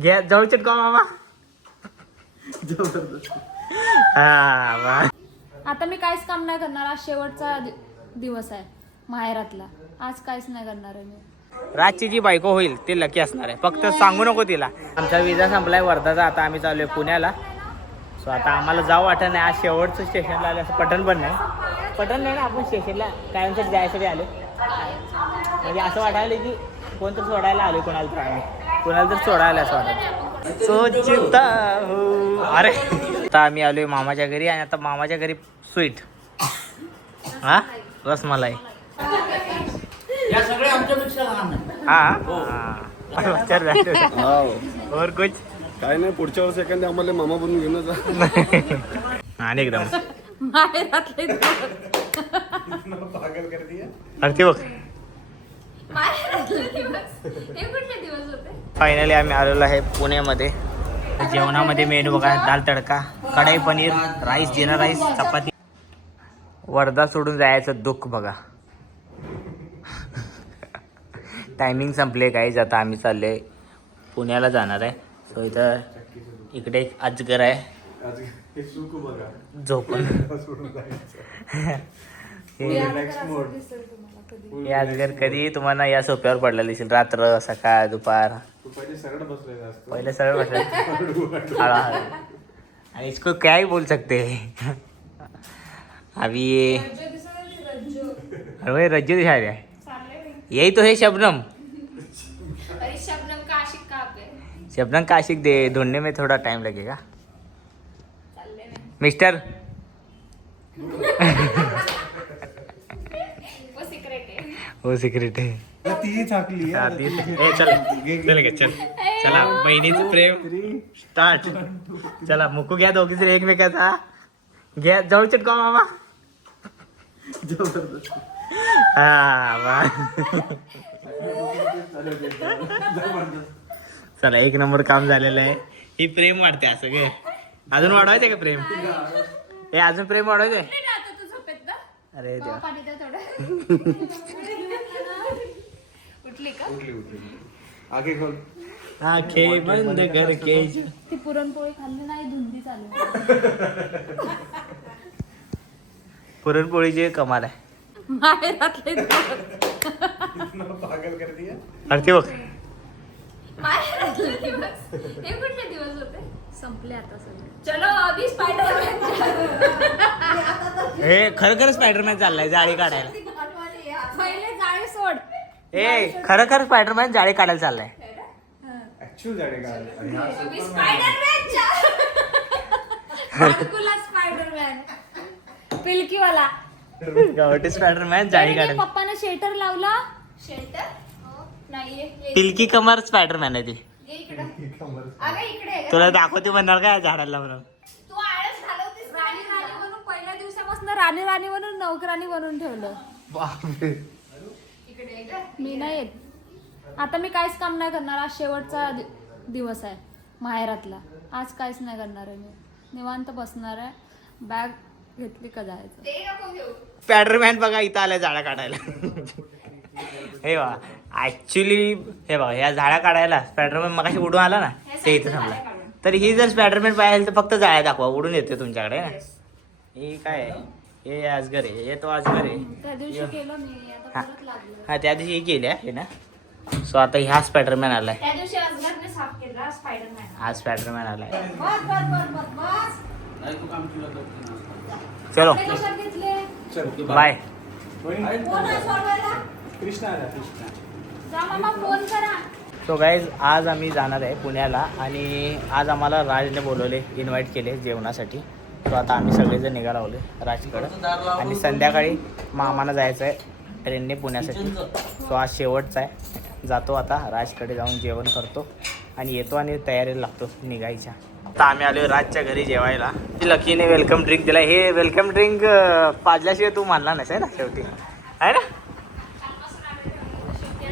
घ्या जवळ चिटका मामा. हा आता मी काहीच काम नाही करणार. आज शेवटचा दिवस आहे माहेरातला. आज काहीच नाही करणार आहे मी. राजची जी बायको होईल ते लकी असणार आहे. फक्त सांगू नको तिला. आमचा विजा संपलाय वर्धाचा. आता आम्ही चाललोय पुण्याला. सो आता आम्हाला जाऊ वाटत नाही. आज शेवटचं स्टेशनला आलं. असं पटण पण नाही. पटण नाही ना, आपण स्टेशनला कायमसाठी जायसाठी आले. म्हणजे असं वाटायला की कोणतरी सोडायला आले. कोणाला तर आम्ही कोणाला तर सोडायला असं वाटत. सोचिता हो. अरे आता आम्ही आलोय मामाच्या घरी. आणि आता मामाच्या घरी स्वीट हा रसमलाई. या सगळ्या आमच्यापेक्षा लहान आहे. हा और कुछ काय नाही. पुढच्या वर्षी एखाद्या आम्हाला मामा बनून घेऊन जा. आणि एकदम माहेरातले पागल कर दिया. अरे बघ माहेरातले दिवस हे कुठले दिवस होते. फायनली आम्ही आलेलो आहे पुण्यामध्ये. जेवणामध्ये मेनू बघा, दाल तडका, कढाई पनीर, राईस, जिरा राईस, चपाती. वर्धा सोडून जायचं दुःख बघा. टायमिंग संपले काहीच. आता आम्ही चालले पुण्याला जाणार आहे. सो इथं इकडे एक अजगर आहे झोपून. हे अजगर कधी तुम्हाला या सोप्यावर पडलेलं दिसेल. रात्र सकाळ दुपार. पहिले सरळ बसले हळूहळू. आणि इसको क्या ही बोल सकते हैं. अभी अरे रज्जू दिखा रहा है. यही तो है शबनम. शबनम का आशिक कहाँ पे. शबनम का आशिक दे ढूंढने में थोड़ा टाइम लगेगा मिस्टर. वो सिक्रेट है. ती थाकली चल चल गे चल. चला बहिणीचं प्रेम स्टार्ट. चला मुकू घ्या दोघीच एकमेकाचा. घ्या जवळ चिटका मामा. हा चला एक नंबर काम झालेलं आहे. ही प्रेम वाढते असं गे. अजून वाढवायचंय का प्रेम. हे अजून प्रेम वाढवायचंय. अरे देवा. उठली का. आगे खोल. आंखें बंद करके. ती पुरणपोळी खाल्ली नाही. धुंदी चालू. पुरणपोळीची कमाल आहे. माहेरातले पागल कर दिया. अरे बघ माहेरातले दिवस हे कुठले दिवस होते. संपले आता सगळे. चलो अभी स्पायडरमॅन. हे खरं स्पायडरमॅन चाललाय जाळी काढायला. पहिले जाळी सोड. ए खरं स्पायडरमॅन जाळी काढायला चाललाय. ऍक्च्युअल जाणे का. अभी स्पायडरमॅन. स्पायडरमॅन पिलकीवाला. गावठी स्पायडरमॅन जाळी काढायला. पप्पाने शेटर लावला. शेटर नाहीये. पिलकी कमर स्पायडरमॅन आहे ती. अगं इकडे तुला दाखवते म्हणणार काय झाडाला म्हणून. तू आळस घालवतीस. राणी राणी म्हणून पहिल्या दिवसापासून राणी राणी म्हणून नौकरानी बनवून ठेवलं. मी नाही येत. आता मी काहीच काम नाही करणार. आज शेवटचा दिवस आहे माहेरातला. आज काहीच नाही करणार आहे मी. निवांत बसणार आहे. बॅग घेतली का जायचं. स्पायडरमॅन बघा इथं आलाय झाडा काढायला. हे बघा ऍक्च्युली हे बघा या झाडा काढायला स्पायडरमॅन मगाशी उडून आला ना ते इथं थांबला. तर ही जर स्पायडरमॅन पाहिजे तर फक्त जाळ्या दाखवा उडून येते तुमच्याकडे. हे काय आहे. हे अजगर आहे. हे तो अजगर आहे. त्या दिवशी केलं मी. आता परत लागलं. हा त्या दिवशी हे केल्या हे ना. सो आता ह्या स्पायडरमॅन आलाय. त्या दिवशी अजगरने साफ केला स्पायडरमॅन. हा स्पायडरमॅन आलाय. बस. चलो कशात घेतले. बाय. फोन आहे सोडवायला. कृष्णा आला. कृष्णा जा मामा फोन करा. सो गाईज आज आम्ही जाणार आहे पुण्याला. आणि आज आम्हाला राजने बोलवले इन्व्हाइट केले जेवणासाठी. सो आता आम्ही सगळेजण निघाला होले राजकडं. आणि संध्याकाळी मामाला जायचं आहे ट्रेनने पुण्यासाठी. सो आज शेवटचा आहे. जातो आता राजकडे जाऊन जेवण करतो आणि येतो आणि तयारीला लागतो निघायच्या. आता आम्ही आलो राजच्या घरी जेवायला. लकीने वेलकम ड्रिंक दिला. हे वेलकम ड्रिंक पाजल्याशिवाय तू मानला नाहीस आहे ना शेवटी आहे ना.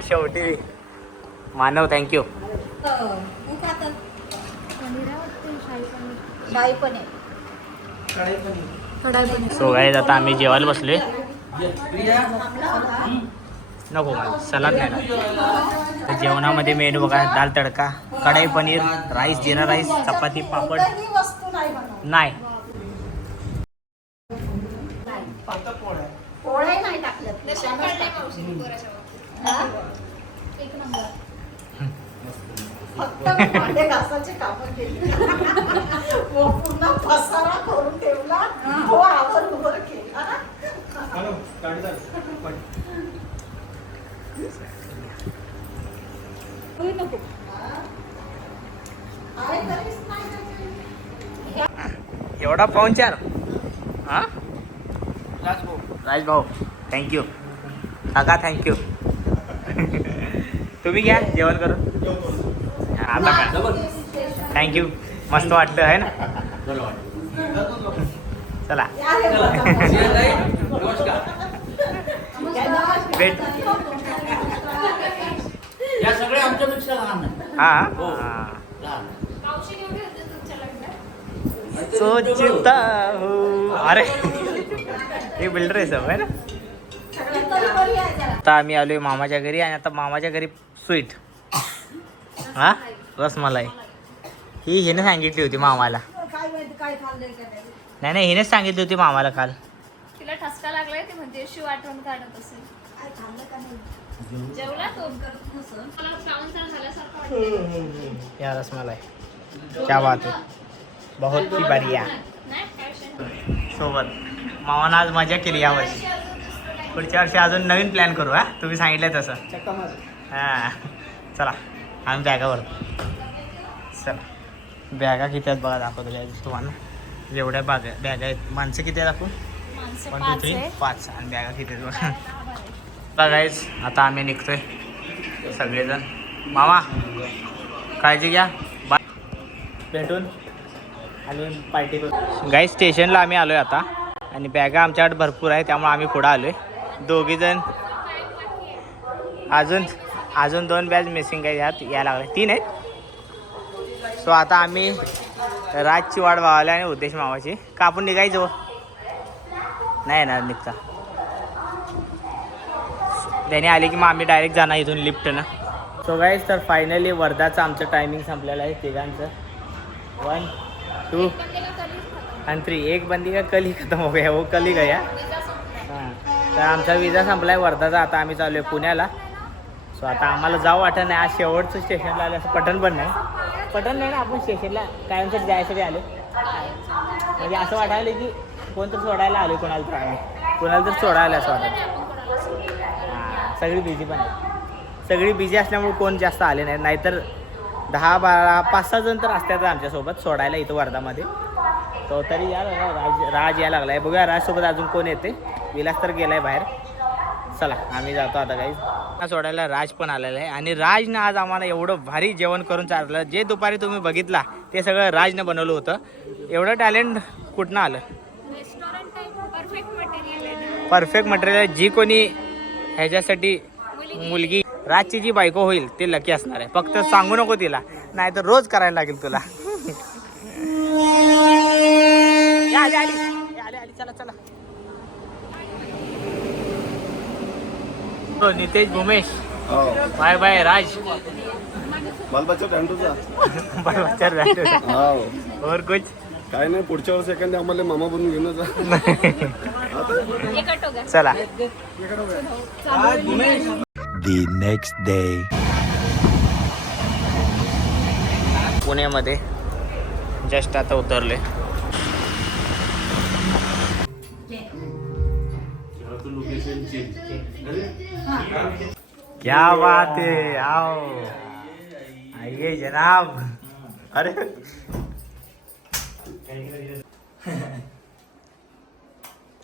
शेवटी मानव थँक्यू. सो गाईज आता आम्ही जेवायला बसलोय. नको मला सलाद नाही ना. तर जेवणामध्ये मेनू बघा, दाल तडका, कढाई पनीर, राईस, जिरा राईस, चपाती, पापड नाही. पोळे नाही टाकले एक नंबर. फक्त भांडे घासाचे कामं केली व पुन्हा पसारा करून ठेवला तो आवर उभं केला नको आहे तरीच नाही. एवढा पाहुणचार. हा राजभाऊ थँक्यू. काका थँक्यू. तुम्ही घ्या जेवण करून. आता काय थँक्यू. मस्त वाटलं आहे ना. चला भेट. या सगळे आमच्यापेक्षा लहान आहे. हा लहान. सोचता हो. अरे हे बिल्डर आहे सब आहे ना. आता आम्ही आलोय मामाच्या घरी आणि आता मामाच्या घरी स्वीट. हा रसमलाई ही हिने सांगितली होती मामाला. काय माहिती काय खाल्लंय का नाही नाही हिनेच सांगितली होती मामाला काल. तिला ठसका लागलाय ते म्हणते शिव आठवण काढत असेल. काय खाल्लं का नाही जेवला तो करत नसं. मला श्रावण सण झाल्यासारखं वाटतं. या रसमलाई क्या बात आहे. बहुत ही बढ़िया. नाही काय विषय नाही. सोबत मामानं आज मजा केली यावर्षी. पुढच्या वर्षी अजून नवीन प्लॅन करू. हा तुम्ही सांगितलं तसं. हां चला आम्ही बॅगावर. चला बॅगा किती आहेत बघा, दाखवतो काय तुम्हाला. एवढ्या बॅगा आहेत. माणसं किती आहेत दाखवून. माणसं 1 2 पाच 3 आहे. 5 आणि बॅगा किती आहेत बघा. बघायच आता आम्ही निघतोय सगळेजण. मामा काळजी घ्या. बाय. भेटून आणि पार्टी करू. गाईज स्टेशनला आम्ही आलोय आता आणि बॅगा आमच्याकडे भरपूर आहे त्यामुळे आम्ही पुढं आलोय. दोघीजण अजून 2 बॅग मिसिंग आहे. यात यायला लागले 3 आहेत. सो आता आम्ही राजची वाट बघायला आणि उद्देश मामाची. का आपण निघायचो नाही येणार निघता. त्याने आले की मग आम्ही डायरेक्ट जाणार इथून लिफ्टनं. सो गाईज तर फायनली वर्धाचं आमचं टायमिंग संपलेलं आहे तिघांचं. 1 2 आणि 3. एक बंदी का कल ही खतम हो गया. वो कल ही गया. हां तर आमचा विजा संपला आहे वर्धाचा. आता आम्ही चालू आहे पुण्याला. सो आता आम्हाला जाऊ वाटत नाही. आज शेवटचं स्टेशनला आलं. असं पटण पण नाही. पटण नाही ना, आपण स्टेशनला कायमसाठी जायसाठी आलो. म्हणजे असं वाटायला की कोणतर सोडायला आलो कोणाला तर. आम्ही कोणाला तर सोडायला असं वाटतं. हां सगळी बिझी पण आहे. सगळी बिझी असल्यामुळे कोण जास्त आले नाही. नाहीतर 10 12 5 6 जण तर असतात आमच्यासोबत सोडायला इथं वर्धामध्ये. तो तरी या राज यायला लागला आहे. बघूया राजसोबत अजून कोण येते. विलास तर गेला आहे बाहेर. चला आम्ही जातो आता काही. सोडायला राज पण आलेला आहे आणि राजनं आज आम्हाला एवढं भारी जेवण करून चाललं. जे दुपारी तुम्ही बघितला ते सगळं राजनं बनवलं होतं. एवढं टॅलेंट कुठनं आलं. Perfect material. जी कोणी ह्याच्यासाठी मुलगी राजची जी बायको होईल ते लकी असणार आहे. फक्त सांगू नको तिला, नाही तर रोज करायला लागेल तुला. आली चला चला. Nitesh Bhumesh bye bye. राज बालबच्चा टँटूचा और कुछ काय नाही. पुढच्या वर्षी एखाद्या आम्हाला मामा बनून घेऊन जा. चला. The next day. पुण्यामध्ये जस्ट आता उतरले. क्या बात है. आओ आइए जनाब. अरे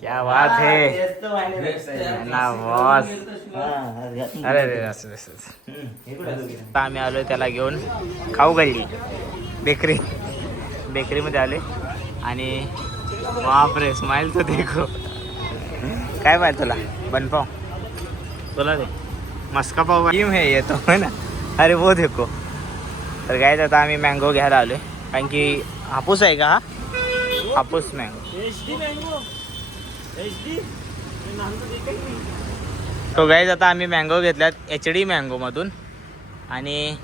क्या बात है ना बॉस. अरे रे आता आम्ही आलोय त्याला घेऊन खाऊ गल्ली बेकरीमध्ये आले आणि बापरे स्माइल तो देखो. काय पाहिजे तुला. बनपाव तुला दे. मस्का पाव टीम है ये तो है ना. अरे वो देखो. तर काय आता आम्ही मँगो घ्यायला आलोय कारण की हापूस आहे का हा. हापूस मँगो. तो गाईज आता आम्ही मँगो घेतल्यात HD मँगोमधून. आणि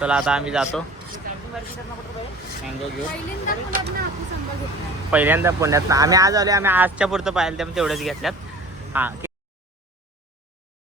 चला आता आम्ही जातो मँगो घेऊ. पहिल्यांदा पुण्यात आम्ही आज आलो, आम्ही आजच्या पुरतं पाहिलं त्यामुळे तेवढंच घेतल्यात. हां